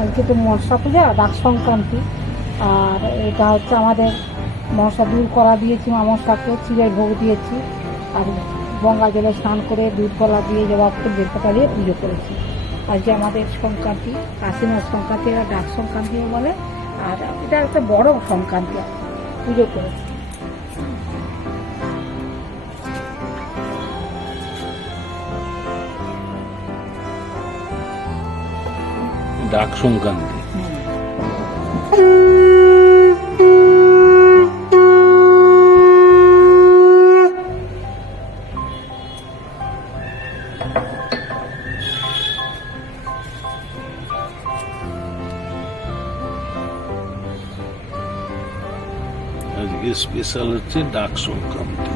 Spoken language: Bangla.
আজকে তো মনসা পূজা ডাক সংক্রান্তি। আর এটা হচ্ছে আমাদের মশা দূর করা দিয়েছি, মা মনসাকে চিড়ের ভোগ দিয়েছি। আর গঙ্গা জলে স্নান করে দুধ কলা দিয়ে জবা ফুল বেলপাতা দিয়ে পুজো করেছি। আজকে আমাদের সংক্রান্তি আশ্বিনের সংক্রান্তি, এটা ডাক সংক্রান্তিও বলে। আর এটা একটা বড় সংক্রান্তি আর পুজো করেছি। ডাক সংক্রান্তি। স্পেশাল হচ্ছে ডাক সংক্রান্তি।